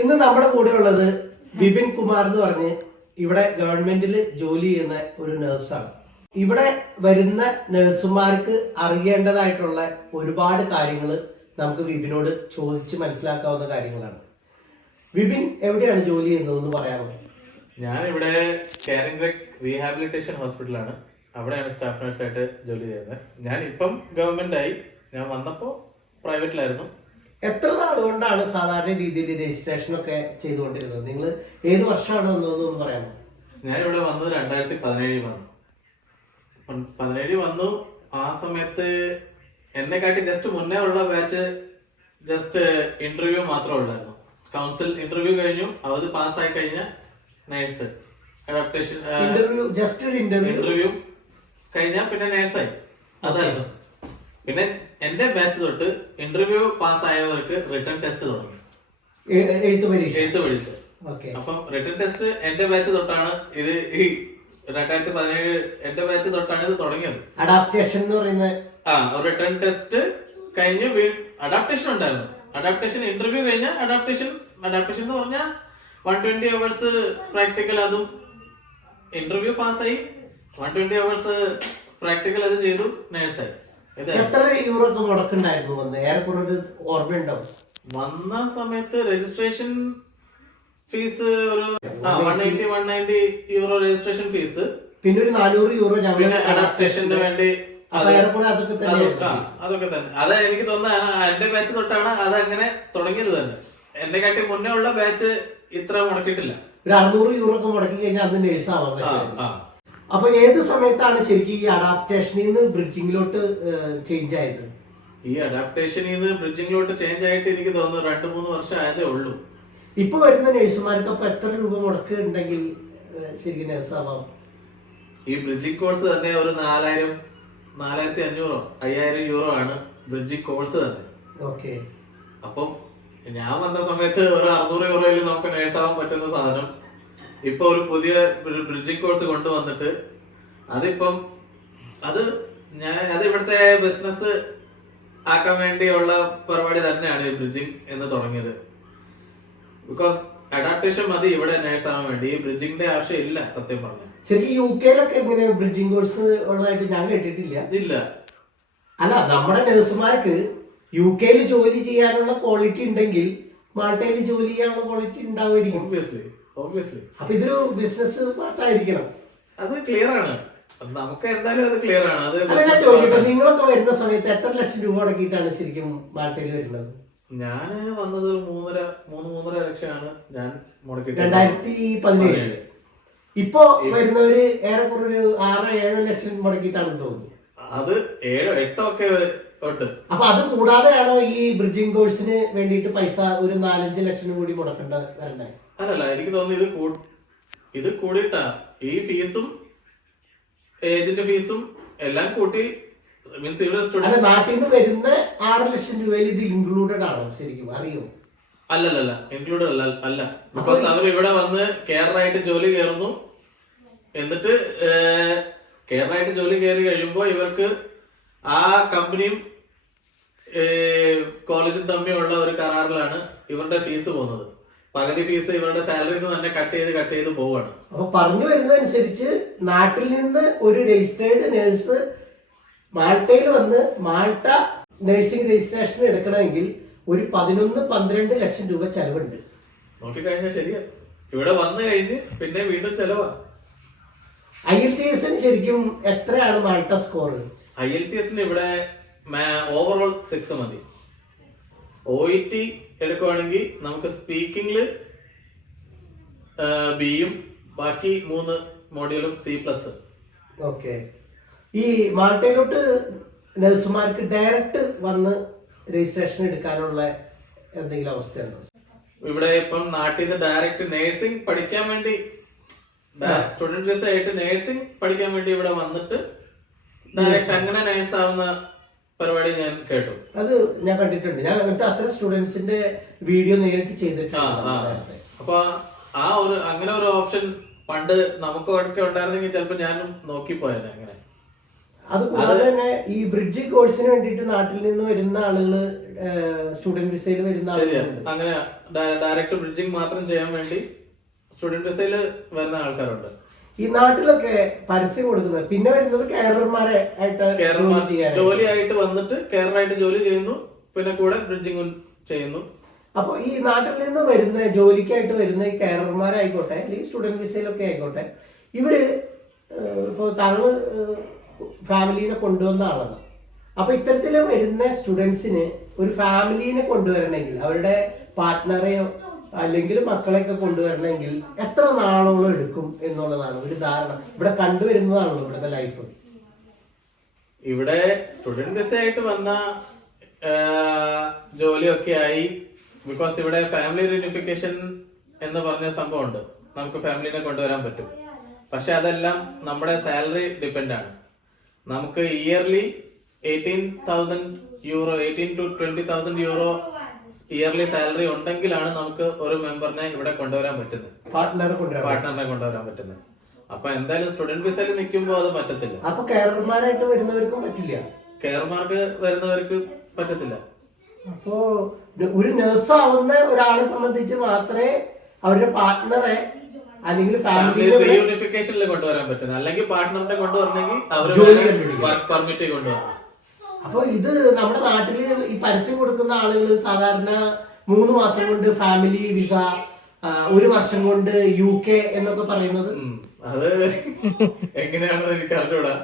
ഇന്ന് നമ്മുടെ കൂടെ ഉള്ളത് ബിപിൻ കുമാർ എന്ന് പറഞ്ഞ് ഇവിടെ ഗവൺമെന്റിൽ ജോലി ചെയ്യുന്ന ഒരു നഴ്സാണ്. ഇവിടെ വരുന്ന നഴ്സുമാർക്ക് അറിയേണ്ടതായിട്ടുള്ള ഒരുപാട് കാര്യങ്ങൾ നമുക്ക് വിപിനോട് ചോദിച്ച് മനസ്സിലാക്കാവുന്ന കാര്യങ്ങളാണ്. വിപിൻ എവിടെയാണ് ജോലി ചെയ്യുന്നതെന്ന് പറയാമോ? ഞാൻ ഇവിടെ റീഹാബിലിറ്റേഷൻ ഹോസ്പിറ്റലാണ് അവിടെയാണ് സ്റ്റാഫ് നഴ്സായിട്ട് ജോലി ചെയ്യുന്നത്. ഞാൻ ഇപ്പം ഗവൺമെന്റ് ആയി ഞാൻ വന്നപ്പോൾ പ്രൈവറ്റിലായിരുന്നു എത്ര നാൾ കൊണ്ടാണ് സാധാരണ രീതിയിൽ രജിസ്ട്രേഷൻ ഒക്കെ ചെയ്തുകൊണ്ടിരുന്നത്? നിങ്ങൾ ഏത് വർഷമാണ് വന്നതെന്ന് പറയാമോ? ഞാൻ ഇവിടെ വന്നത് രണ്ടായിരത്തി പതിനേഴിൽ വന്നു. പതിനേഴിൽ വന്നു. ആ സമയത്ത് എന്നെ കാട്ടി ജസ്റ്റ് മുന്നേ ഉള്ള ബാച്ച് ജസ്റ്റ് ഇന്റർവ്യൂ മാത്രമേ ഉള്ളായിരുന്നു. കൗൺസിൽ ഇന്റർവ്യൂ കഴിഞ്ഞു. അത് പാസ്സായി കഴിഞ്ഞ nurse adaptation interview just interview കഴിഞ്ഞാൽ പിന്നെ നേഴ്സായി അതായിരുന്നു. പിന്നെ എന്റെ ബാച്ച് തൊട്ട് ഇന്റർവ്യൂ പാസ്സായവർക്ക് റിട്ടേൺ ടെസ്റ്റ് തുടങ്ങി. എഴുത്ത് പരീക്ഷ. എഴുത്ത് ഓക്കെ. അപ്പം റിട്ടേൺ ടെസ്റ്റ് എന്റെ ബാച്ച് തൊട്ടാണ് ഇത് ഈ രണ്ടായിരത്തി പതിനേഴ് എന്റെ ബാച്ച് തൊട്ടാണ് ഇത് തുടങ്ങിയത്. അഡാപ്റ്റേഷൻ എന്ന് പറയുന്ന ആ റിട്ടേൺ ടെസ്റ്റ് കഴിഞ്ഞ് അഡാപ്റ്റേഷൻ ഉണ്ടായിരുന്നു. അഡാപ്റ്റേഷൻ ഇന്റർവ്യൂ കഴിഞ്ഞ അഡാപ്റ്റേഷൻ അഡാപ്റ്റേഷൻ എന്ന് പറഞ്ഞാൽ വൺ ട്വന്റി അവേഴ്സ് പ്രാക്ടിക്കൽ അതും ഇന്റർവ്യൂ പാസ്സായി വൺ ട്വന്റി അവേഴ്സ് പ്രാക്ടിക്കൽ അത് ചെയ്തു നേഴ്സായി എത്ര യൂറോക്ക് മുടക്കുണ്ടായിരുന്നു വന്ന്? ഏറെക്കുറെ ഒരു ഓർമ്മയുണ്ടോ? വന്ന സമയത്ത് രജിസ്ട്രേഷൻ ഫീസ് ഒരു one eighty one ninety euro registration fees പിന്നെ ഒരു നാനൂറ് യൂറോ ഞങ്ങൾ അഡാപ്റ്റേഷന് വേണ്ടി അതൊക്കെ തന്നെ അത് എനിക്ക് തോന്നുന്നത് എന്റെ ബാച്ച് തൊട്ടാണ് അത് അങ്ങനെ തുടങ്ങിയത് തന്നെ. എന്നെ കാട്ടി മുന്നേ ഉള്ള ബാച്ച് ഇത്ര മുടക്കിയിട്ടില്ല. ഒരു അറുന്നൂറ് യൂറോ ഒക്കെ മുടക്കി കഴിഞ്ഞാൽ അത് നേഴ്സ് ആവാൻ പറ്റും. അപ്പൊ ഏത് സമയത്താണ് ശരിക്കും ഈ അഡാപ്റ്റേഷനിൽ നിന്ന് ബ്രിഡ്ജിങ്ങിലോട്ട് ചേഞ്ച് ആയത്? ഈ അഡാപ്റ്റേഷനിൽ നിന്ന് ബ്രിഡ്ജിങ്ങിലോട്ട് ചേഞ്ച് ആയിട്ട് എനിക്ക് തോന്നുന്നു രണ്ട് മൂന്ന് വർഷം ആയതേ ഉള്ളൂ. ഇപ്പൊ വരുന്ന നഴ്സുമാർക്ക് അപ്പൊ എത്ര രൂപ മുടക്ക് ഉണ്ടെങ്കിൽ ശരിക്കും നഴ്സാവാം ഈ ബ്രിഡ്ജിങ് കോഴ്സ് തന്നെ ഒരു നാലായിരം നാലായിരത്തി അഞ്ഞൂറോ അയ്യായിരം യൂറോ ആണ് ബ്രിഡ്ജിങ് കോഴ്സ് തന്നെ. ഓക്കെ. അപ്പം ഞാൻ വന്ന സമയത്ത് ഒരു അറുന്നൂറ് യൂറോയിൽ നമുക്ക് നേഴ്സാവാൻ പറ്റുന്ന സാധനം. ഇപ്പൊ ഒരു പുതിയ ബ്രിഡ്ജിങ് കോഴ്സ് കൊണ്ടുവന്നിട്ട് അതിപ്പം അത് ഞാൻ അത് ഇവിടുത്തെ ബിസിനസ് ആക്കാൻ വേണ്ടിയുള്ള പരിപാടി തന്നെയാണ് ഈ ബ്രിഡ്ജിംഗ് എന്ന് തുടങ്ങിയത്. ബിക്കോസ് അഡാപ്റ്റേഷൻ മതി ഇവിടെ നേഴ്സ് ആവാൻ വേണ്ടി. ഈ ബ്രിഡ്ജിങ്ങിന്റെ ആവശ്യം ഇല്ല സത്യം പറഞ്ഞു ശരി യു കെയിലൊക്കെ ഇങ്ങനെ ബ്രിഡ്ജിംഗ് കോഴ്സ് ഉള്ളതായിട്ട് ഞാൻ കേട്ടിട്ടില്ല. ഇല്ല. അല്ല നമ്മുടെ നഴ്സുമാർക്ക് യു കെയിൽ ജോലി ചെയ്യാനുള്ള ക്വാളിറ്റി ഉണ്ടെങ്കിൽ മാൾട്ടയിൽ ജോലി ചെയ്യാനുള്ള ക്വാളിറ്റി ഉണ്ടാവുമായിരിക്കും. ഓബ്വിയസ്ലി ഓബ്വിയസ്ലി അപ്പൊ ഇതൊരു ബിസിനസ് പാർട്ടായിരിക്കണം അത് ക്ലിയർ ആണ്. നമുക്ക് എന്തായാലും അത് ക്ലിയർ ആണ്. അത് അല്ല ഞാൻ ചോദിക്കട്ടെ നിങ്ങളൊക്കെ വരുന്ന സമയത്ത് എത്ര ലക്ഷം രൂപ അടക്കിയിട്ടാണ് ശരിക്കും മാൾട്ടയിൽ വരുന്നത്? ഞാൻ വന്നത് മൂന്നര മൂന്ന് മൂന്നര ലക്ഷമാണ് ഞാൻ മുടക്കിയിട്ട് രണ്ടായിരത്തി പതിനേഴ്. ഇപ്പോ വരുന്നവര് ഏറെക്കുറെ ഒരു ആറ് ഏഴ് ലക്ഷം മുടക്കിയിട്ടാണെന്ന് തോന്നുന്നു. അത് ഏഴോ എട്ടോ ഒക്കെ ഉണ്ട് അപ്പൊ അത് കൂടാതെയാണോ ഈ ബ്രിഡ്ജിങ് കോഴ്സിന് വേണ്ടിയിട്ട് പൈസ ഒരു നാലഞ്ച് ലക്ഷം കൂടി മുടക്കേണ്ട വരണ്ടേ അല്ലല്ല എനിക്ക് തോന്നുന്നു ഇത് കൂ- ഇത് കൂടിയിട്ടാ. ഈ ഫീസും ഏജന്റ് ഫീസും എല്ലാം കൂട്ടി മീൻസ് ഇവിടെ അല്ല സ്റ്റുഡന്റ് നാട്ടിൽ നിന്ന് വരുന്ന ആറ് ലക്ഷം രൂപയിൽ ഇത് ഇൻക്ലൂഡഡ് ആണോ? ശരിക്കും അറിയോ? അല്ലല്ലല്ല ഇൻക്ലൂഡഡ് അല്ല അല്ല. ബിക്കോസ് അവർ ഇവിടെ വന്ന് കെയറായിട്ട് ജോലി കയറുന്നു. എന്നിട്ട് കെയറായിട്ട് ജോലി കയറി കഴിയുമ്പോൾ ഇവർക്ക് ആ കമ്പനിയും കോളേജും തമ്മിലുള്ള ഒരു കരാറിലാണ് ഇവരുടെ ഫീസ് പോകുന്നത്. പകുതി ഫീസ് ഇവരുടെ സാലറിയിൽ നിന്ന് തന്നെ കട്ട് ചെയ്ത് കട്ട് ചെയ്ത് പോവാണ്. അപ്പൊ പറഞ്ഞു വരുന്നതനുസരിച്ച് നാട്ടിൽ നിന്ന് ഒരു രജിസ്റ്റേർഡ് നേഴ്സ് മാൾട്ടയിൽ വന്ന് മാൾട്ട നഴ്സിംഗ് രജിസ്ട്രേഷൻ എടുക്കണമെങ്കിൽ ഒരു പതിനൊന്ന് പന്ത്രണ്ട് ലക്ഷം രൂപ ചെലവുണ്ട്. നോക്കിക്കഴിഞ്ഞാൽ ശരിയാ. ഇവിടെ വന്നു കഴിഞ്ഞ് പിന്നെ വീണ്ടും ചെലവാ. ഐ എൽ ടി എസിന് ശരിക്കും എത്രയാണ് Malta score I L T എസിന് ഇവിടെ ഓവറോൾ സിക്സ് മതി. ഒ ഇ ടി എടുക്കുവാണെങ്കിൽ നമുക്ക് സ്പീക്കിംഗിൽ ബിയും ബാക്കി മൂന്ന് മോഡ്യൂളും സി പ്ലസ് ഓക്കെ ഈ മാൾട്ടയിലോട്ട് നഴ്സുമാർക്ക് ഡയറക്റ്റ് വന്ന് രജിസ്ട്രേഷൻ എടുക്കാനുള്ള എന്തെങ്കിലും അവസ്ഥയുണ്ടോ? ഇവിടെ ഇപ്പം നാട്ടിൽ നിന്ന് ഡയറക്റ്റ് നഴ്സിംഗ് പഠിക്കാൻ വേണ്ടി സ്റ്റുഡന്റ് വിസ ആയിട്ട് നേഴ്സിംഗ് പഠിക്കാൻ വേണ്ടി ഇവിടെ വന്നിട്ട് ഡയറക്റ്റ് അങ്ങനെ നേഴ്സ് ആവുന്ന പരിപാടി ഞാൻ കേട്ടു. അത് ഞാൻ കണ്ടിട്ടുണ്ട്. ഞാൻ അങ്ങനത്തെ അത്ര സ്റ്റുഡൻസിന്റെ വീഡിയോ നേരിട്ട് ചെയ്തിട്ടുണ്ട്. അപ്പൊ ആ ഒരു അങ്ങനെ ഒരു ഓപ്ഷൻ പണ്ട് നമുക്ക് ഒക്കെ ഉണ്ടായിരുന്നെങ്കിൽ ചിലപ്പോ ഞാനും നോക്കിപ്പോയത് അങ്ങനെ. അത് കൂടാതെ തന്നെ ഈ ബ്രിഡ്ജ് കോഴ്സിന് വേണ്ടിയിട്ട് നാട്ടിൽ നിന്ന് വരുന്ന ആളുകൾ സ്റ്റുഡന്റ് വിസയിൽ വരുന്ന അങ്ങനെ ഡയറക്റ്റ് ബ്രിഡ്ജിങ് മാത്രം ചെയ്യാൻ വേണ്ടി സ്റ്റുഡന്റ് വിസയിൽ വരുന്ന ആൾക്കാരുണ്ട്. ഈ നാട്ടിലൊക്കെ പരസ്യം കൊടുക്കുന്നത്. പിന്നെ വരുന്നത് കേരളന്മാരെ ആയിട്ട്. ജോലിയായിട്ട് വന്നിട്ട് കേരളമായിട്ട് ജോലി ചെയ്യുന്നു. പിന്നെ കൂടെ ബ്രിഡ്ജിങ്ങും ചെയ്യുന്നു. അപ്പൊ ഈ നാട്ടിൽ നിന്ന് വരുന്ന ജോലിക്കായിട്ട് വരുന്ന ഈ കേരളന്മാരായിക്കോട്ടെ അല്ലെങ്കിൽ സ്റ്റുഡന്റ് വിസയിലൊക്കെ ആയിക്കോട്ടെ ഇവർ ഇപ്പൊ താങ്കൾ ഫാമിലീനെ കൊണ്ടുവന്ന ആളാണ്. അപ്പൊ ഇത്തരത്തിൽ വരുന്ന സ്റ്റുഡൻസിന് ഒരു ഫാമിലീനെ കൊണ്ടുവരണമെങ്കിൽ അവരുടെ പാർട്ട്ണറെയോ അല്ലെങ്കിൽ മക്കളെയൊക്കെ കൊണ്ടുവരണമെങ്കിൽ എത്ര നാളോളം എടുക്കും എന്നുള്ളതാണ് ഒരു ധാരണ. ഇവിടെ കണ്ടുവരുന്നതാണല്ലോ ഇവിടുത്തെ ലൈഫ് ഇവിടെ സ്റ്റുഡന്റ് വിസ ആയിട്ട് വന്ന ജോലിയൊക്കെ ആയി. ബിക്കോസ് ഇവിടെ ഫാമിലി റിയൂണിഫിക്കേഷൻ എന്ന് പറഞ്ഞ സംഭവമുണ്ട്. നമുക്ക് ഫാമിലിനെ കൊണ്ടുവരാൻ പറ്റും. പക്ഷെ അതെല്ലാം നമ്മുടെ സാലറി ഡിപ്പെൻഡ് ആണ്. നമുക്ക് yearly eighteen thousand euro eighteen to twenty thousand euro yearly salary ഉണ്ടെങ്കിലാണ് നമുക്ക് ഒരു മെമ്പറിനെ ഇവിടെ കൊണ്ടുവരാൻ പറ്റുന്നത്. പാർട്ട്ണറെ കൊണ്ടുവരാൻ പാർട്ട്ണറിനെ കൊണ്ടുവരാൻ പറ്റുന്നത്. അപ്പൊ എന്തായാലും സ്റ്റുഡന്റ് വിസയിൽ നിൽക്കുമ്പോൾ അത് പറ്റത്തില്ല. അപ്പൊ കെയർമാരായിട്ട് വരുന്നവർക്കും പറ്റില്ല. കെയർമാർക്ക് വരുന്നവർക്ക് പറ്റത്തില്ല. അപ്പോ ഒരു നേഴ്സ് ആവുന്ന ഒരാളെ സംബന്ധിച്ച് മാത്രമേ അവരുടെ പാർട്ട്ണറെ അല്ലെങ്കിൽ ഫാമിലി കൊണ്ടുവരാൻ പറ്റുന്നത്. അല്ലെങ്കിൽ പാർട്ട്ണറിനെ കൊണ്ടുവരണമെങ്കിൽ അവർ വർക്ക് പെർമിറ്റ് കൊണ്ടുവരണം. അപ്പൊ ഇത് നമ്മുടെ നാട്ടിൽ ഈ പരസ്യം കൊടുക്കുന്ന ആളുകൾ സാധാരണ മൂന്ന് മാസം കൊണ്ട് ഫാമിലി വിസ ഒരു വർഷം കൊണ്ട് യു കെ എന്നൊക്കെ പറയുന്നത്. അത് എങ്ങനെയാണെന്ന് എനിക്ക് അറിഞ്ഞൂടാ.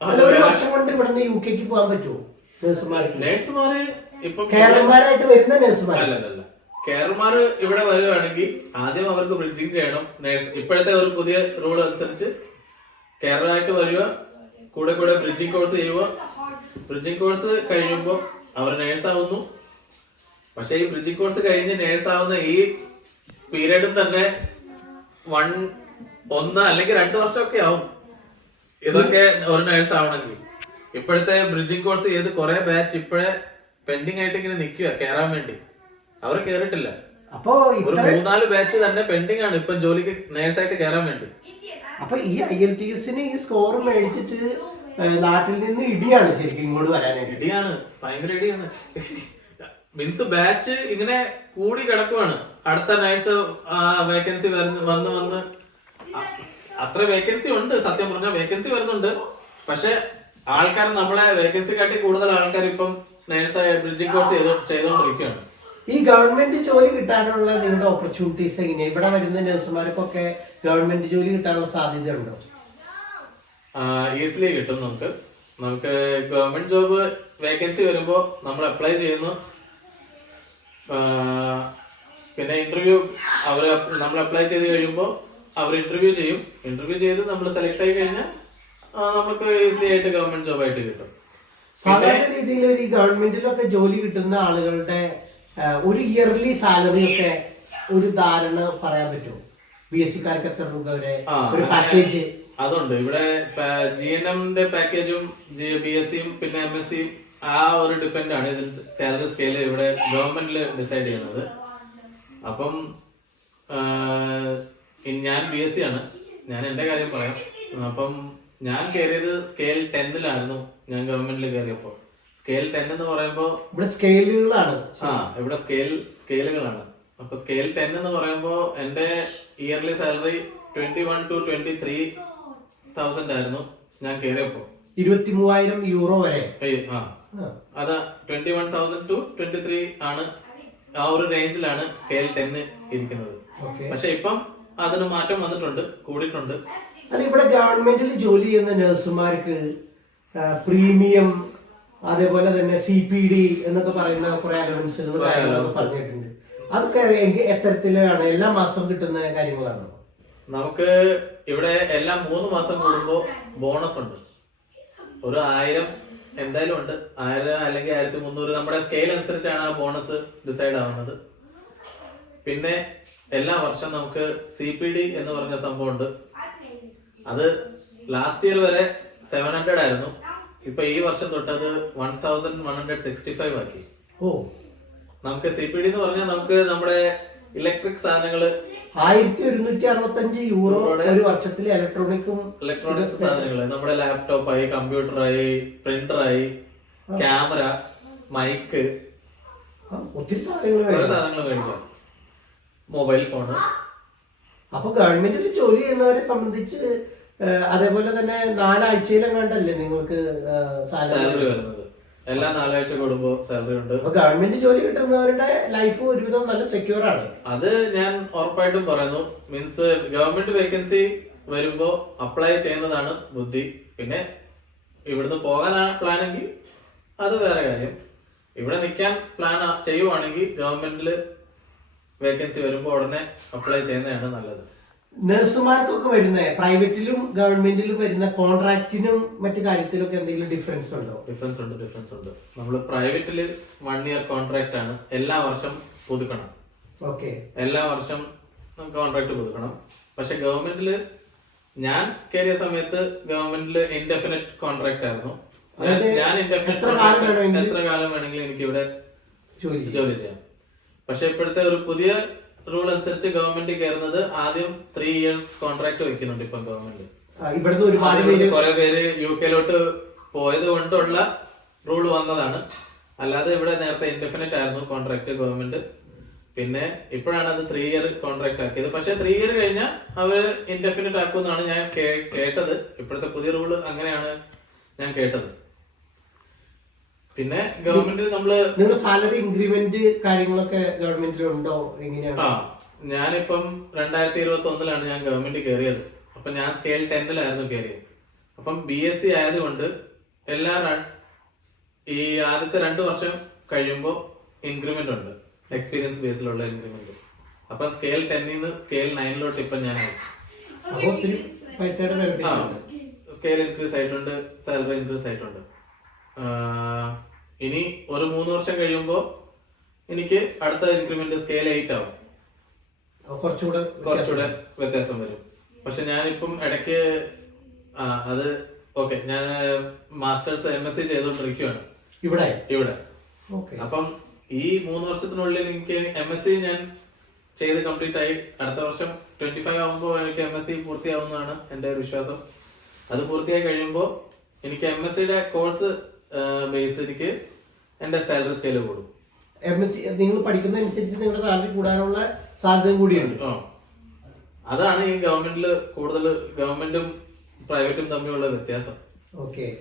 അല്ല ഒരു വർഷം കൊണ്ട് ഇവിടുന്ന് യു കെക്ക് പോകാൻ പറ്റുമോ നഴ്സുമാർക്ക്. നേഴ്സുമാര് ഇപ്പൊ കേരളന്മാരായിട്ട് വരുന്ന നഴ്സുമാർ അല്ലല്ല കെയർമാര് ഇവിടെ വരുവാണെങ്കിൽ ആദ്യം അവർക്ക് ബ്രിഡ്ജിങ് ചെയ്യണം. നേഴ്സ് ഇപ്പോഴത്തെ ഒരു പുതിയ റൂൾ അനുസരിച്ച് കെയറായിട്ട് വരിക കൂടെ കൂടെ ബ്രിഡ്ജിങ് കോഴ്സ് ചെയ്യുക. ബ്രിഡ്ജിങ് കോഴ്സ് കഴിയുമ്പോൾ അവർ നേഴ്സാവുന്നു പക്ഷെ ഈ ബ്രിഡ്ജിങ് കോഴ്സ് കഴിഞ്ഞ് നേഴ്സാവുന്ന ഈ പീരീഡിൽ തന്നെ വൺ ഒന്ന് അല്ലെങ്കിൽ രണ്ട് വർഷമൊക്കെ ആവും ഇതൊക്കെ ഒരു നേഴ്സ് ആവണമെങ്കിൽ. ഇപ്പോഴത്തെ ബ്രിഡ്ജിങ് കോഴ്സ് ചെയ്ത് കുറെ ബാച്ച് ഇപ്പോഴേ പെൻഡിങ് ആയിട്ട് ഇങ്ങനെ നിൽക്കുക കയറാൻ വേണ്ടി. അവർ കയറിട്ടില്ല അപ്പോ ഒരു മൂന്നാൽ ബാച്ച് തന്നെ പെൻഡിങ് ആണ് ഇപ്പൊ ജോലിക്ക് നേഴ്സായിട്ട് കയറാൻ വേണ്ടി. അപ്പൊ ഈ ഐ എൽ ടി എസിന് ഈ സ്കോർ മേടിച്ചിട്ട് നാട്ടിൽ നിന്ന് ഇടിയാണ് ശരിക്കും ഇങ്ങോട്ട് വരാനായിട്ട്. ഇടിയാണ് ഭയങ്കര ഇടിയാണ്. മീൻസ് ബാച്ച് ഇങ്ങനെ കൂടി കിടക്കുവാണ്. അടുത്ത നഴ്സ് വേക്കൻസി വന്ന് വന്ന് വന്ന് അത്ര വേക്കൻസി ഉണ്ട് സത്യം പറഞ്ഞാൽ വേക്കൻസി വരുന്നുണ്ട്. പക്ഷെ ആൾക്കാർ നമ്മളെ വേക്കൻസി കാട്ടി കൂടുതൽ ആൾക്കാർ ഇപ്പം നേഴ്സ് ബ്രിഡ്ജിംഗ് കോഴ്സ് ചെയ്തു ചെയ്തോണ്ടിരിക്കുകയാണ്. ഈ ഗവൺമെന്റ് ജോലി കിട്ടാനുള്ള നിങ്ങളുടെ ഓപ്പർച്യൂണിറ്റീസ് എങ്ങനെയാണ് ഇവിടെ വരുന്ന നഴ്സുമാർക്കൊക്കെ ഗവൺമെന്റ് ജോലി കിട്ടാനുള്ള സാധ്യത ഉണ്ടോ ഈസിലി കിട്ടും നമുക്ക്. നമുക്ക് ഗവൺമെന്റ് ജോബ് വേക്കൻസി വരുമ്പോൾ നമ്മൾ അപ്ലൈ ചെയ്യുന്നു. പിന്നെ ഇന്റർവ്യൂ അവർ നമ്മൾ അപ്ലൈ ചെയ്ത് കഴിയുമ്പോൾ അവർ ഇന്റർവ്യൂ ചെയ്യും. ഇന്റർവ്യൂ ചെയ്ത് നമ്മൾ സെലക്ട് ആയി കഴിഞ്ഞാൽ നമുക്ക് ഈസിലി ആയിട്ട് ഗവൺമെന്റ് ജോബ് ആയിട്ട് കിട്ടും. സാധാരണ രീതിയിൽ ഒരു ഗവൺമെന്റിലൊക്കെ ജോലി കിട്ടുന്ന ആളുകളുടെ ഒരു ഇയർലി സാലറി ഒക്കെ ഒരു ധാരണ പറയാൻ പറ്റുമോ? ബി എസ് സിക്കാർക്ക് എത്ര രൂപ വരെ ഒരു പാക്കേജ് അതുണ്ട്. ഇവിടെ ജി എൻ എമ്മിന്റെ പാക്കേജും ബി എസ് സിയും പിന്നെ എം എസ് സിയും ആ ഒരു ഡിപ്പെൻഡ് ആണ്. ഇതിൽ സാലറി സ്കെയിൽ ഇവിടെ ഗവൺമെന്റിൽ ഡിസൈഡ് ചെയ്യുന്നത്. അപ്പം ഞാൻ ബി എസ് സി ആണ്. ഞാൻ എന്റെ കാര്യം പറയാം. അപ്പം ഞാൻ കയറിയത് സ്കെയിൽ ടെന്നിലായിരുന്നു ഞാൻ ഗവൺമെന്റിൽ കയറിയപ്പോൾ സ്കെയിൽ ടെൻ എന്ന് പറയുമ്പോൾ ഇവിടെ സ്കെയിലുകളാണ് ആ ഇവിടെ സ്കെയിൽ സ്കെയിലുകളാണ് അപ്പൊ സ്കെയിൽ ടെൻ എന്ന് പറയുമ്പോൾ എന്റെ yearly salary twenty one to twenty three thousand ആയിരുന്നു. ഞാൻ കയറിയപ്പോ ഇരുപത്തി മൂവായിരം യൂറോ വരെ. ഏയ്, ആ. അത് twenty one thousand to twenty three ആണ്. ആ ഒരു റേഞ്ചിലാണ് സ്കെയിൽ ടെൻ ഇരിക്കുന്നത്. ഓക്കെ പക്ഷെ ഇപ്പം അതിന് മാറ്റം വന്നിട്ടുണ്ട് കൂടിയിട്ടുണ്ട്. അല്ല ഇവിടെ ഗവൺമെന്റിൽ ജോലി ചെയ്യുന്ന നഴ്സുമാർക്ക് പ്രീമിയം അതേപോലെ തന്നെ സി പി ഡി എന്നൊക്കെ പറയുന്ന കുറെ കാര്യങ്ങളൊക്കെ പറഞ്ഞിട്ടുണ്ട്. അതൊക്കെ എങ്ക- എത്തരത്തിലാണ് എല്ലാ മാസവും കിട്ടുന്ന കാര്യങ്ങളാണോ? നമുക്ക് ഇവിടെ എല്ലാം മൂന്ന് മാസം കൂടുമ്പോൾ ബോണസ് ഉണ്ട്. ഒരു ആയിരം എന്തായാലും ഉണ്ട്. ആയിരം അല്ലെങ്കിൽ ആയിരത്തി മുന്നൂറ്. നമ്മുടെ സ്കെയിൽ അനുസരിച്ചാണ് ആ ബോണസ് ഡിസൈഡ് ആവുന്നത്. പിന്നെ എല്ലാ വർഷം നമുക്ക് സി പി ഡി എന്ന് പറഞ്ഞ സംഭവം ഉണ്ട്. അത് ലാസ്റ്റ് ഇയർ വരെ സെവൻ ഹൺഡ്രഡ് ആയിരുന്നു. ഇപ്പൊ ഈ വർഷം തൊട്ട് അത് one thousand one hundred sixty five ആക്കി. ഓ. നമുക്ക് സി പി ഡി എന്ന് പറഞ്ഞാൽ നമുക്ക് നമ്മുടെ ഇലക്ട്രിക് സാധനങ്ങൾ ആയിരത്തി ഒരുന്നൂറ്റി അറുപത്തഞ്ച് യൂറോ ഒരു വർഷത്തിൽ ഇലക്ട്രോണിക്കും ഇലക്ട്രോണിക്സ് സാധനങ്ങൾ നമ്മുടെ ലാപ്ടോപ്പ് ആയി കമ്പ്യൂട്ടറായി പ്രിന്ററായി ക്യാമറ മൈക്ക്. ഒത്തിരി സാധനങ്ങൾ സാധനങ്ങൾ മേടിക്കാം. മൊബൈൽ ഫോൺ അപ്പൊ ഗവൺമെന്റിൽ ജോലി ചെയ്യുന്നവരെ സംബന്ധിച്ച് അതേപോലെ തന്നെ നാലാഴ്ചയിലും കണ്ടല്ലേ നിങ്ങൾക്ക് സാലറി വരുന്നത്? എല്ലാ നാലാഴ്ച കൂടുമ്പോ സാലറി ഉണ്ട്. അപ്പൊ ഗവൺമെന്റ് ജോലി കിട്ടുന്നവരുടെ ലൈഫ് ഒരുവിധം നല്ല സെക്യൂർ ആണ്. അത് ഞാൻ ഉറപ്പായിട്ടും പറയുന്നു. മീൻസ് ഗവൺമെന്റ് വേക്കൻസി വരുമ്പോ അപ്ലൈ ചെയ്യുന്നതാണ് ബുദ്ധി. പിന്നെ ഇവിടുന്ന് പോകാനാണ് പ്ലാനെങ്കിൽ അത് വേറെ കാര്യം. ഇവിടെ നിൽക്കാൻ പ്ലാൻ ചെയ്യുവാണെങ്കിൽ ഗവൺമെന്റിൽ വേക്കൻസി വരുമ്പോൾ ഉടനെ അപ്ലൈ ചെയ്യുന്നതാണ് നല്ലത്. നഴ്സുമാർക്കൊക്കെ വരുന്ന പ്രൈവറ്റിലും ഗവൺമെന്റിലും വരുന്ന കോൺട്രാക്റ്റിനും മറ്റു കാര്യത്തിലൊക്കെ എന്തെങ്കിലും ഡിഫറൻസ് ഉണ്ടോ? ഡിഫറൻസ് ഉണ്ട് ഡിഫറൻസ് ഉണ്ട്. നമ്മൾ പ്രൈവറ്റിൽ വൺ ഇയർ കോൺട്രാക്റ്റ് ആണ്. എല്ലാ വർഷം പുതുക്കണം. ഓക്കെ എല്ലാ വർഷം കോൺട്രാക്ട് പുതുക്കണം. പക്ഷെ ഗവൺമെന്റിൽ ഞാൻ കയറിയ സമയത്ത് ഗവൺമെന്റിൽ ഇൻഡെഫിനറ്റ് കോൺട്രാക്റ്റ് ആയിരുന്നു. ഞാൻ- അതായത് ഞാൻ ഇൻഡെഫിനറ്റ് എത്ര കാലം വേണമെങ്കിലും- എനിക്ക് ഇവിടെ ജോലി ചെയ്യാം. പക്ഷെ ഇപ്പോഴത്തെ ഒരു പുതിയ റൂൾ അനുസരിച്ച് ഗവൺമെന്റ് കയറുന്നത് ആദ്യം ത്രീ ഇയേഴ്സ് കോൺട്രാക്ട് വെക്കുന്നുണ്ട് ഇപ്പം ഗവൺമെന്റ് ഇവിടുന്ന് ഒരുപാട് പേര് കുറെ പേര് യു കെയിലോട്ട് പോയത് കൊണ്ടുള്ള റൂൾ വന്നതാണ്. അല്ലാതെ ഇവിടെ നേരത്തെ ഇൻഡെഫിനറ്റ് ആയിരുന്നു കോൺട്രാക്ട് ഗവൺമെന്റ് പിന്നെ ഇപ്പോഴാണ് അത് ത്രീ ഇയർ കോൺട്രാക്ട് ആക്കിയത്. പക്ഷെ ത്രീ ഇയർ കഴിഞ്ഞാൽ അവർ ഇൻഡെഫിനറ്റ് ആക്കുമെന്നാണ് ഞാൻ കേട്ടത്. ഇപ്പോഴത്തെ പുതിയ റൂൾ അങ്ങനെയാണ് ഞാൻ കേട്ടത്. പിന്നെ ഗവൺമെന്റ് നമ്മൾ നിങ്ങളുടെ സാലറി ഇൻക്രിമെന്റ് കാര്യങ്ങളൊക്കെ ഗവൺമെന്റിൽ ഉണ്ടോ? എങ്ങനെയാണ്? ആ ഞാനിപ്പം രണ്ടായിരത്തി ഇരുപത്തി ഒന്നിലാണ് ഞാൻ ഗവൺമെന്റ് കയറിയത് അപ്പൊ ഞാൻ സ്കെയിൽ ടെന്നിലായിരുന്നു കയറിയത് അപ്പം ബി എസ് സി ആയതുകൊണ്ട് എല്ലാ ഈ ആദ്യത്തെ രണ്ട് വർഷം കഴിയുമ്പോൾ ഇൻക്രിമെന്റ് ഉണ്ട്. എക്സ്പീരിയൻസ് ബേസിലുള്ള ഇൻക്രിമെന്റ് അപ്പൊ സ്കെയിൽ ടെന്നിൽ നിന്ന് സ്കെയിൽ നയനിലോട്ട് ഇപ്പം ഞാൻ അപ്പൊ ഒത്തിരി പൈസയുടെ ആ benefit ഉണ്ട്. സ്കെയിൽ ഇൻക്രീസ് ആയിട്ടുണ്ട് സാലറി ഇൻക്രീസ് ആയിട്ടുണ്ട്. ഇനി ഒരു മൂന്ന് വർഷം കഴിയുമ്പോൾ എനിക്ക് അടുത്ത ഇൻക്രിമെന്റ് സ്കെയിൽ എയ്റ്റ് ആവും. കുറച്ചുകൂടെ കുറച്ചുകൂടെ വ്യത്യാസം വരും. പക്ഷെ ഞാനിപ്പം ഇടയ്ക്ക് ആ അത് ഓക്കെ ഞാൻ മാസ്റ്റേഴ്സ് എം എസ് സി ചെയ്തോണ്ടിരിക്കുകയാണ് ഇവിടെ? ഇവിടെ. അപ്പം ഈ മൂന്ന് വർഷത്തിനുള്ളിൽ എനിക്ക് എം എസ് സി ഞാൻ ചെയ്ത് കംപ്ലീറ്റ് ആയി. അടുത്ത വർഷം ട്വന്റി ഫൈവ് ആകുമ്പോൾ എനിക്ക് എം എസ് സി പൂർത്തിയാവുന്നതാണ് എന്റെ ഒരു വിശ്വാസം. അത് പൂർത്തിയായി കഴിയുമ്പോൾ എനിക്ക് എം എസ് സിയുടെ കോഴ്സ് ബേസ് എനിക്ക് എന്റെ സാലറി സ്കെയിൽ കൂടും. എം എസ് സി നിങ്ങൾ പഠിക്കുന്നതനുസരിച്ച് നിങ്ങളുടെ സാലറി കൂടാനുള്ള സാധ്യത കൂടിയുണ്ട്. ആ. അതാണ് ഈ ഗവൺമെന്റിൽ കൂടുതൽ ഗവൺമെന്റും പ്രൈവറ്റും തമ്മിലുള്ള വ്യത്യാസം. ഓക്കെ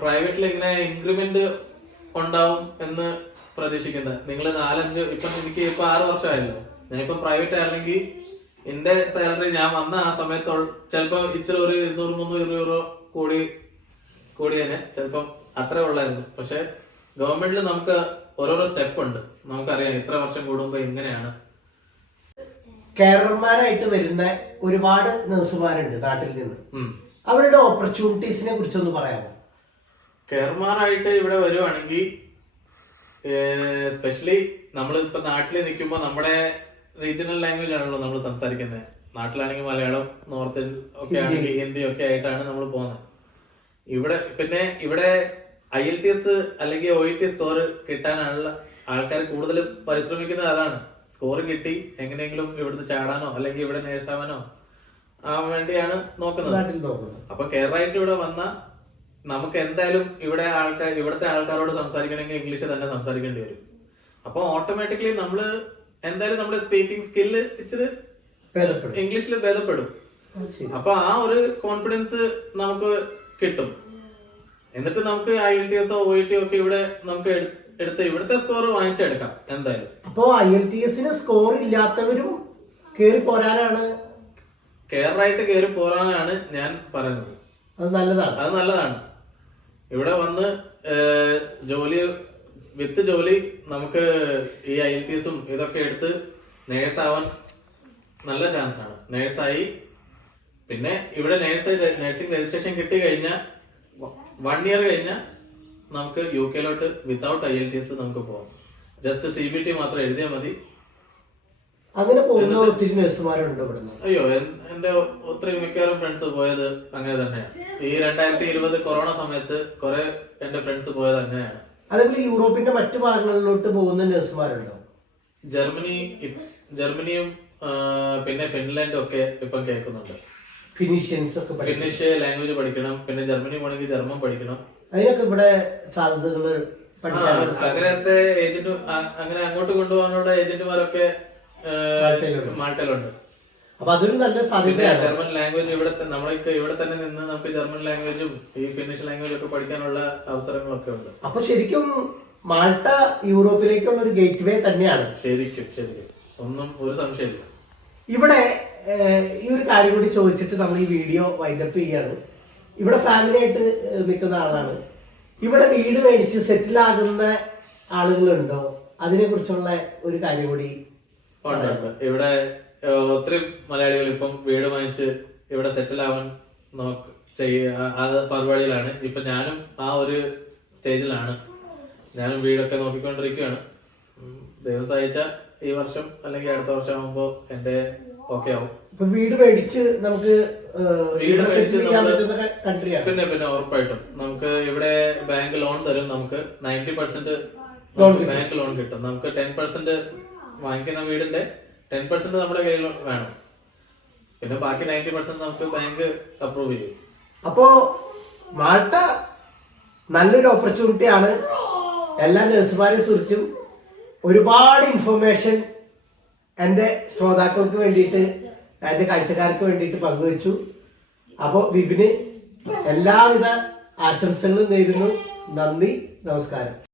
പ്രൈവറ്റിൽ ഇങ്ങനെ ഇൻക്രിമെന്റ് ഉണ്ടാവും എന്ന് പ്രതീക്ഷിക്കുന്നത് നിങ്ങൾ നാലഞ്ച് ഇപ്പം എനിക്ക് ഇപ്പൊ ആറ് വർഷമായല്ലോ. ഞാൻ ഇപ്പൊ പ്രൈവറ്റ് ആയിരുന്നെങ്കിൽ എന്റെ സാലറി ഞാൻ വന്ന ആ സമയത്തോ ചിലപ്പോ ഇച്ചിരി ഒരു ഇരുന്നൂറ് മുന്നൂറ് യൂറോ കൂടി കൂടിയേനെ ചിലപ്പം അത്രേ ഉള്ളായിരുന്നു. പക്ഷെ ഗവൺമെന്റിൽ നമുക്ക് ഓരോരോ സ്റ്റെപ്പ് ഉണ്ട് നമുക്കറിയാം ഇത്ര വർഷം കൂടുമ്പോ ഇങ്ങനെയാണ്. കേരളന്മാരായിട്ട് വരുന്ന ഒരുപാട് നഴ്സുമാരുണ്ട് നാട്ടിൽ നിന്ന്. അവരുടെ ഓപ്പർച്യൂണിറ്റീസിനെ കുറിച്ചൊന്ന് പറയാമോ? കേരളമാരായിട്ട് ഇവിടെ വരുവാണെങ്കിൽ സ്പെഷ്യലി നമ്മൾ ഇപ്പൊ നാട്ടിൽ നിൽക്കുമ്പോൾ നമ്മുടെ റീജിയണൽ ലാംഗ്വേജ് ആണല്ലോ നമ്മൾ സംസാരിക്കുന്നത് നാട്ടിലാണെങ്കിൽ മലയാളം നോർത്തിൽ ഒക്കെ ആണെങ്കിൽ ഹിന്ദി. ഒക്കെ ആയിട്ടാണ് നമ്മൾ പോകുന്നത് ഇവിടെ പിന്നെ ഇവിടെ ഐ എൽ ടി എസ് അല്ലെങ്കിൽ ഒ ഇ ടി സ്കോർ കിട്ടാനുള്ള ആൾക്കാർ കൂടുതൽ പരിശ്രമിക്കുന്നത് അതാണ്. സ്കോർ കിട്ടി എങ്ങനെയെങ്കിലും ഇവിടുന്ന് ചാടാനോ അല്ലെങ്കിൽ ഇവിടെ നേഴ്സാവാനോ ആ വേണ്ടിയാണ് നോക്കുന്നത്. അപ്പൊ കേരളമായിട്ട് ഇവിടെ വന്ന നമുക്ക് എന്തായാലും ഇവിടെ ആൾക്കാർ ഇവിടുത്തെ ആൾക്കാരോട് സംസാരിക്കണമെങ്കിൽ ഇംഗ്ലീഷ് തന്നെ സംസാരിക്കേണ്ടി വരും. അപ്പൊ ഓട്ടോമാറ്റിക്കലി നമ്മൾ എന്തായാലും നമ്മുടെ സ്പീക്കിംഗ് സ്കില്ല് ഇച്ചിരി ഇംഗ്ലീഷിൽ ഭേദപ്പെടും. അപ്പൊ ആ ഒരു കോൺഫിഡൻസ് നമുക്ക് കിട്ടും. എന്നിട്ട് നമുക്ക് I L T S O T ഒക്കെ ഇവിടെ നമുക്ക് എടു- എടുത്ത് ഇവിടുത്തെ സ്കോർ വാങ്ങിച്ചെടുക്കാം എന്തായാലും. അപ്പോ ഐ എൽ ടി എസിന് സ്കോർ ഇല്ലാത്തവരും കേറി പോരാനാണ്? കേറായിട്ട് കേറി പോരാനാണ് ഞാൻ പറയുന്നത്. അത് നല്ലതാണ്. അത് നല്ലതാണ്. ഇവിടെ വന്ന് ജോലി വിത്ത് ജോലി നമുക്ക് ഈ ഐ എൽ ടി എസും ഇതൊക്കെ എടുത്ത് നേഴ്സ് ആവാൻ നല്ല ചാൻസ് ആണ്. നേഴ്സായി പിന്നെ ഇവിടെ നേഴ്സ് നഴ്സിംഗ് രജിസ്ട്രേഷൻ കിട്ടി കഴിഞ്ഞാൽ വൺ ഇയർ കഴിഞ്ഞാൽ നമുക്ക് U കെയിലോട്ട് without I L T S നമുക്ക് പോകാം ജസ്റ്റ് സി ബി ടി മാത്രം എഴുതിയാൽ മതി. അങ്ങനെ പോകുന്ന ഒത്തിരി നഴ്സുമാരുണ്ട് ഇവിടെ അയ്യോ എന്റെ ഒത്തിരി മിക്കവാറും ഫ്രണ്ട്സ് പോയത് അങ്ങനെ തന്നെയാണ് ഈ രണ്ടായിരത്തി ഇരുപത് കൊറോണ സമയത്ത് കുറെ എന്റെ ഫ്രണ്ട്സ് പോയത് അങ്ങനെയാണ്. അതേപോലെ യൂറോപ്പിന്റെ മറ്റു ഭാഗങ്ങളിലോട്ട് പോകുന്ന നഴ്സുമാരുണ്ടോ ജർമ്മനി ജർമ്മനിയും പിന്നെ ഫിൻലാൻഡും ഒക്കെ ഇപ്പം കേൾക്കുന്നുണ്ട്. ഫിനീഷ്യൻസ് ഒക്കെ പഠിക്കും ഫിനിഷ് ലാംഗ്വേജ് പഠിക്കണം. പിന്നെ ജർമ്മനി പോകണമെങ്കിൽ ജർമ്മൻ പഠിക്കണം. അതിനൊക്കെ ഇവിടെ സാധ്യതകൾ പഠിക്കാനുള്ള സാധ്യത. അങ്ങനത്തെ ഏജന്റ് അങ്ങനെ അങ്ങോട്ട് കൊണ്ടുപോകാനുള്ള ഏജന്റുമാരൊക്കെ മാൾട്ടയിലുണ്ട്. മാൾട്ടയിലുണ്ട്. അപ്പൊ അതൊരു നല്ല പിന്നെ സാധ്യതയാണ്. ജർമ്മൻ ലാംഗ്വേജ് ഇവിടെ ത- നമ്മളൊക്കെ ഇവിടെ തന്നെ നിന്ന് നമുക്ക് ജർമ്മൻ ലാംഗ്വേജും ഈ ഫിനിഷ് ലാംഗ്വേജും ഒക്കെ പഠിക്കാനുള്ള അവസരങ്ങളൊക്കെ ഉണ്ട്. അപ്പൊ ശരിക്കും മാൾട്ട യൂറോപ്പിലേക്കുള്ള ഒരു ഗേറ്റ് വേ തന്നെയാണ്. ശരിക്കും ശരിക്കും. ഒന്നും ഒരു സംശയമില്ല ഇവിടെ ഈ ഒരു കാര്യം കൂടി ചോദിച്ചിട്ട് നമ്മൾ ഈ വീഡിയോ വൈൻഡപ്പ് ചെയ്യാണ്. ഇവിടെ ഫാമിലി ആയിട്ട് നിൽക്കുന്ന ആളാണ്. ഇവിടെ വീട് മേടിച്ച് സെറ്റിൽ ആകുന്ന ആളുകളുണ്ടോ? അതിനെ കുറിച്ചുള്ള ഒരു കാര്യം കൂടി ഇവിടെ ഒത്തിരി മലയാളികൾ ഇപ്പം വീട് വാങ്ങിച്ച് ഇവിടെ സെറ്റിൽ ആവാൻ നോക്ക് അത് പരിപാടിയിലാണ്. ഇപ്പൊ ഞാനും ആ ഒരു സ്റ്റേജിലാണ് ഞാനും വീടൊക്കെ നോക്കിക്കൊണ്ടിരിക്കുകയാണ്. ദൈവം സഹായിച്ച ഈ വർഷം അല്ലെങ്കിൽ അടുത്ത വർഷം ആകുമ്പോ എന്റെ ഓക്കെ ആവും. ഇപ്പൊ വീട് മേടിച്ച് നമുക്ക് വീട് മേടിച്ച് കൺട്രിയാണ് പിന്നെ പിന്നെ ഉറപ്പായിട്ടും. നമുക്ക് ഇവിടെ ബാങ്ക് ലോൺ തരും. നമുക്ക് നയന്റി പെർസെന്റ്. ബാങ്ക് ലോൺ കിട്ടും. നമുക്ക് ടെൻ പെർസെന്റ് വാങ്ങിക്കുന്ന വീടിന്റെ ടെൻ പെർസെന്റ് നമ്മുടെ കയ്യിൽ വേണം. പിന്നെ ബാക്കി നയന്റി പെർസെന്റ് നമുക്ക് ബാങ്ക് അപ്രൂവ് ചെയ്യും. അപ്പോ മാൾട്ട നല്ലൊരു ഓപ്പർച്യൂണിറ്റി ആണ്. എല്ലാ നഴ്സുമാരെ കുറിച്ചും ഒരുപാട് ഇൻഫർമേഷൻ എന്റെ ശ്രോതാക്കൾക്ക് വേണ്ടിയിട്ട് എന്റെ കാഴ്ചക്കാർക്ക് വേണ്ടിയിട്ട് പങ്കുവച്ചു. അപ്പോൾ വിപിന് എല്ലാവിധ ആശംസകളും നേരുന്നു. നന്ദി നമസ്കാരം.